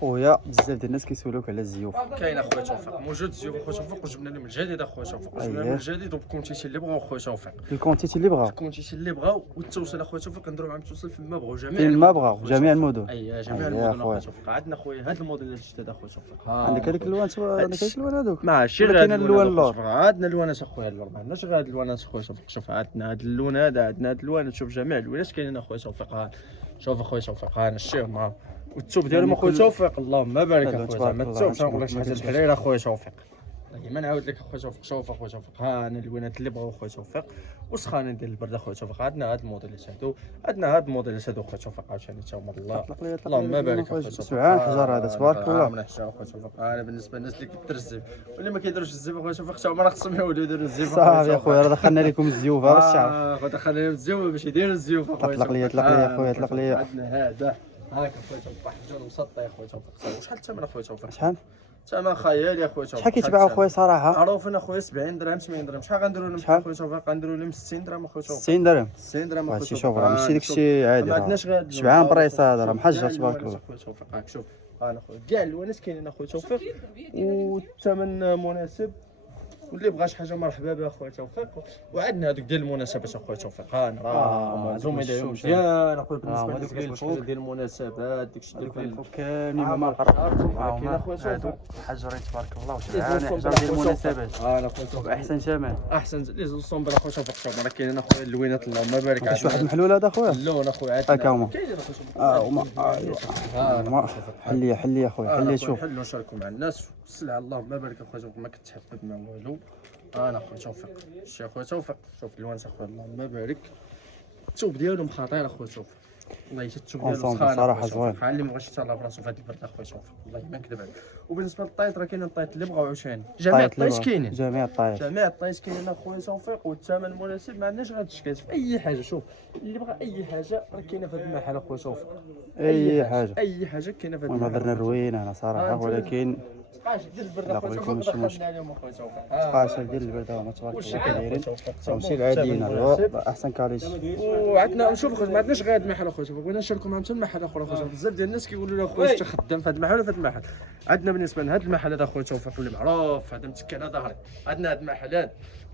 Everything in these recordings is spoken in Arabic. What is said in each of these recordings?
خويا بزاف ديال الناس كيسولوك على الزيوف. كاين اخويا توفيق موجود الزيوف اخويا توفيق وجبنا لهم الجديد اخويا توفيق وجبنا لهم الجديد وبكونتيتي اللي بغاو اخويا توفيق الكونتيتي اللي بغاو الكونتيتي اللي بغاو والتوصيل اخويا توفيق نديرو معاهم التوصيل فيما بغاو جميع فيما بغاو جميع المدن. اي جميع المدن اخويا توفيق. عندنا خويا هذا الموديل الجديد اخويا توفيق عندك هذيك الالوان عندك هذيك الالوان هذوك ماشي غير كاين الالوان اللور. عندنا الوانات اخويا اللور ما عندناش غير هاد الوانات اخويا توفيق. شوف عندنا هاد اللون هذا عندنا هاد الوان شوف جميع الوانات كاينين اخويا توفيق. شوف اخويا توفيق انا الشيخ والثوب ديالهم اخويا توفيق اللهم بارك اخويا زعما الثوب تنقول لك شي حاجه الحرير اخويا توفيق. ديما نعاود لك اخويا توفيق شوف اخويا توفيق ها انا الوانات اللي بغاو اخويا توفيق وسخانين ديال البرد اخويا توفيق. عندنا هاد الموديلات هادو عندنا هاد الموديلات هادو اخويا توفيق عاوتاني تا هما اللهم بارك اخويا توفيق. سبعان حجر هذا تبارك الله. من حجر اخويا توفيق. انا بالنسبه للناس اللي كيدير الزيف واللي ما كيديروش الزيف اخويا توفيق تا هما راه خصهم يوليو يديروا الزيف صافي اخويا راه دخلنا لكم الزيوف راه باش تعرف. دخلنا لهم الزيوف باش يديروا الزيوف اخويا. طلق لي اخويا طلق لي. عندنا هذا هاك اخويا توفيق واحد الجون مسطي اخويا توفيق. شحال الثمن اخويا توفيق؟ شحال؟ ثمن خيالي اخويا توفيق. شحال كيتباعوا اخويا صراحه؟ معروفين اخويا 70 درهم 80 درهم. شحال غنديروا لهم اخويا توفيق؟ غنديروا لهم 60 درهم اخويا توفيق. 60 درهم 60 درهم اخويا شوف راه ماشي داكشي عادي. ما عندناش غير شبعان بريصه هذا راه محجر تبارك الله. اخويا توفيق هاك شوف انا اخويا كاع الوانات كاينين اخويا توفيق والثمن مناسب واللي بغى شي حاجه مرحبا بها اخويا توفيق. وعندنا هذوك ديال المناسبات اخويا توفيق. راه معزومين دايرين مزيان اخويا بالنسبه للناس كيبغيو شي حاجه ديال المناسبات داكشي ديال الفوق كاملين ما قرب. كاين اخويا توفيق حجرين تبارك الله وشحال حجر ديال المناسبات. انا اخويا توفيق احسن ثمن احسن لي زون صومبر اخويا توفيق. شوف راه كاينين اخويا اللوينات اللهم بارك عليك. شي واحد محلول هذا اخويا اللون اخويا هكا هما. كاينين اخويا هما حلي اخويا حلي شوف نحلوا نشاركوا مع الناس السلعه اللهم بارك اخويا توفيق ما كتحبب مع والو. انا اخويا توفيق شي اخويا توفيق شوف الوان اخويا اللهم بارك الثوب ديالهم خطير اخويا توفيق. والله حتى الثوب ديالهم سخان صراحه زوين. بحال اللي مبغاش يتهلا براسو في هذا البرد اخويا توفيق والله ما نكذب عليك. وبالنسبه للطايط راه كاين الطايط اللي بغاو عاوتاني جميع الطايط كاينين جميع الطايط كاينين اخويا توفيق والثمن مناسب. ما عندناش غير التشكيل في اي حاجه. شوف اللي بغى اي حاجه راه كاينه في هذا المحل اخويا توفيق. اي حاجه كاينه في هذا المهم هضرنا روينه انا صراحه ولكن تقاش ديال البرد اخويا توفيق دخلنا عليهم اخويا توفيق. تقاش ديال البرد هما تبارك الله كاينين ماشي العاديين احسن كاليتي. وعندنا نشوف اخويا ما عندناش غير هذا المحل اخويا توفيق بغينا نشاركوا معهم حتى المحل اخر اخويا توفيق. بزاف ديال الناس كيقولوا لي اخويا انت خدام في هذا المحل وفي هذا المحل. عندنا بالنسبه لهذا المحل هذا اخويا توفيق اللي معروف هذا متكي على ظهري. عندنا هذا المحل هذا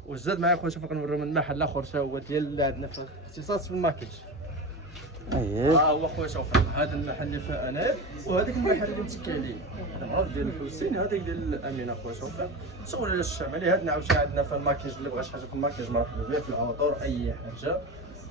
وزاد معايا اخويا توفيق نوريهم المحل الاخر حتى هو ديال عندنا في اختصاص في الماكيج. هو اخويا توفيق هذا المحل اللي فيه انا وهذاك المحل اللي متكي عليه هذا معروف ديال الحسين هذاك ديال الامين اخويا توفيق. سول على الشمالي هذا عاوتاني عندنا في الماكيج اللي بغى شي حاجه في الماكيج مرحبا به في العطور اي حاجه.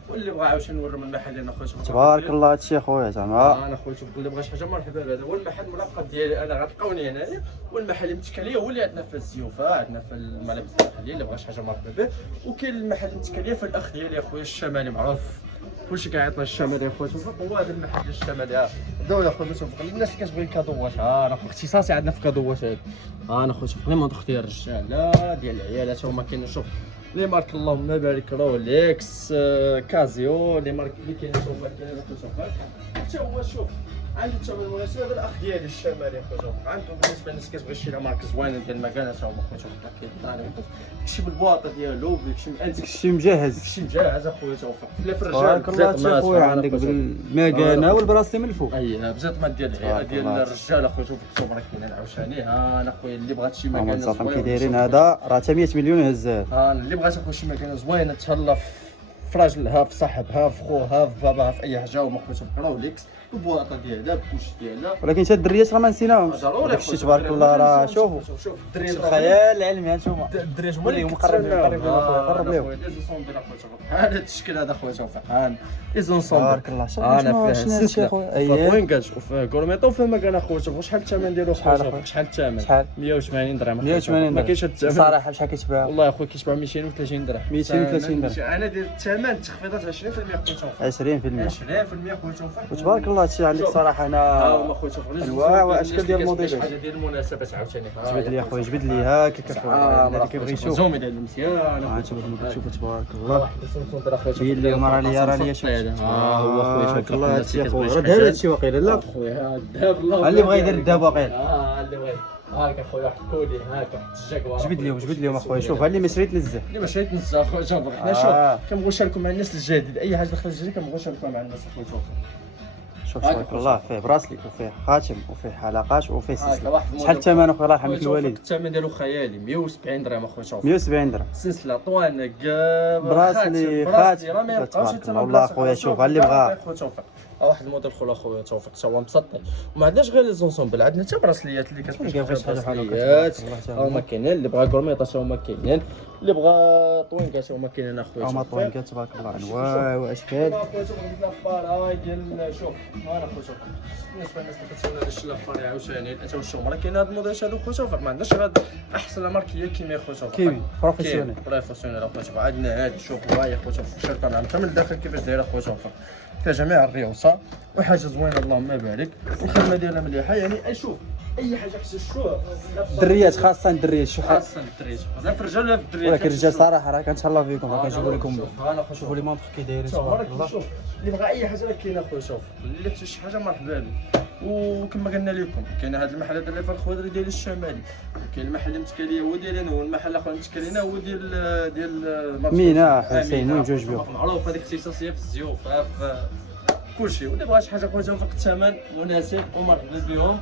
واللي بغى عاوتاني نوريهم المحل ديالنا اخويا توفيق تبارك الله هادشي اخويا زعما. انا اخويا توفيق اللي بغى شي حاجه مرحبا به. هذا هو المحل الملقب ديالي انا غتلقاوني هنايا. والمحل اللي متكي عليا هو اللي عندنا في الزيوفه عندنا في الملابس المحليه اللي بغى شي حاجه مرحبا به. وكاين المحل اللي متكي عليا في الاخ ديالي اخويا الشمالي معروف كلشي كيعيطنا الشمالي اخويا توفيق. هو هذا المحل ديال الشمالي بداو اخويا توفيق الناس اللي كتبغي الكادوات. انا اخويا اختصاصي عندنا في كادوات هذا. انا اخويا توفيق فريمون اختيار الرجاله ديال العيالات هما كاينين. شوف لي مارك اللهم بارك رولكس كازيو لي مارك اللي كاينين توفيق كاينين اخويا توفيق حتى هو. شوف عنده الثمن المناسب. هذا الاخ ديالي الشمالي اخويا توفيق عنده بالنسبه للناس كتبغي شي مارك زوينه ديال المكانه تا هو اخويا توفيق كيطلع داكشي بالبواطه ديالو داكشي مأنتك داكشي مجهز اخويا توفيق. لا في الرجال بزاف ما خويا عندك بالمكانه والبراسي من الفوق. بزاف ما ديال العيال ديال الرجال اخويا توفيق. شوف راه كاينين عاوتاني انا اخويا اللي بغات شي مكانه زعما كيدايرين هذا راه حتى 100 مليون هزات. اللي بغات اخويا شي مكانه زوينه تهلا في راجلها في صاحبها في خوها في باباها في اي حاجه هما اخويا توفيق رولكس بالبواطه ديالها بكلشي ديالها. ولكن حتى الدريات راه ما نسيناهمش داكشي تبارك الله. راه شوفوا شوف الدريات الخيال العلمي هانتوما الدريات هما اللي مقربين اخويا قرب ليهم. هذا التشكيل هذا اخويا توفيق هان ايزون صومبر تبارك الله. انا فيه هادشي اخويا في بوينكاج وفي كورميطو وفي مكان اخويا توفيق. شحال الثمن ديالو اخويا؟ شحال الثمن؟ شحال 180 درهم 180 ما كاينش الثمن صراحه بشحال كيتباع والله اخويا كيتباع 230 درهم 230 درهم. انا داير الثمن تخفيضات 20% اخويا توفيق 20% 20% اخويا توفيق. وتبارك الله هادشي عندك صراحه هنا هما اخويا توفيق انواع واشكال ديال الموديلات. حاجه ديال المناسبات عاوتاني جبد لي اخويا جبد لي هاك كيخويا اللي كيبغي يشوف زومي ديال مزيان. شوفوا تبارك الله بين لي راه ليا شوف. هو اخويا توفيق الله هادشي اخويا راه دابا هادشي واقيلا لا اخويا الذهب الله اللي بغى يدير الذهب واقيلا. اللي بغى هاك اخويا واحد الكولي هاك واحد الجاكوار جبد ليهم اخويا. شوف اللي ما شريت نزه اللي ما شريت نزه اخويا توفيق. حنا شوف كنبغيو نشاركوا مع الناس الجديد اي حاجه دخلت الجديد كنبغيو نشاركوها مع الناس اخويا توفيق. شوف تبارك الله فيه براسلي وفيه خاتم وفيه حلقات وفيه سلسله. واحد شحال الثمن اخويا الله يرحمك الوالد؟ الثمن ديالو خيالي 170 درهم اخويا شوف 170 درهم سلسله طوانق براسلي راه ما يبقاوش تبارك حتى الله. والله اخويا شوف اللي بغا واحد الموديل اخر اخويا توفيق تا هو مسطي وما عندناش غير لي زونسومبل عندنا حتى براسليات اللي كتبقى فيها شحال بحال هكا براسليات تبارك الله. هما كاينين اللي بغا كورميطه تا هما كاينين اللي بغا طوينكات هما كاينين اخويا هما طوينكات تبارك الله انواع واشكال. لاباراي ديال شوف انا خويا شوف بالنسبه للناس اللي كتسول على شي لاباراي عاوتاني حتى الشوم راه كاين هاد الموديلات هادو خويا شوف ما عندناش غير احسن ماركيه كيما خويا شوف كيوي بروفيسيونيل بروفيسيونيل اخويا شوف عندنا هاد شوف ها هي خويا شوف الشرطه معنا من الداخل كيفاش دايره خويا شوف فيها جميع الريوسه وحاجه زوينه اللهم بارك والخدمه ديالها مليحه يعني اشوف اي حاجه حسستوها الدريات خاصه الدريات شوف خاصه الدريات لا في الرجال لا في الدريات ولكن الرجال صراحه راه كنتهلا فيكم راه كنجيبوا لكم انا شوفوا لي مونطخ كي دايرين تبارك تبارك الله. شوف اللي بغى اي حاجه راه كاينه اخويا شوف اللي حتى شي حاجه مرحبا به وكما قلنا لكم كاين هذا المحل هذا اللي في الخضري ديال الشمالي وكاين المحل المتكاليه هو ديالنا والمحل الاخر المتكالينا هو ديال مينا حسين وين جوج بيهم معروف هذيك اختصاصيه في الزيوف في كلشي واللي بغى شي حاجه خويا توفيق الثمن مناسب ومرحبا بهم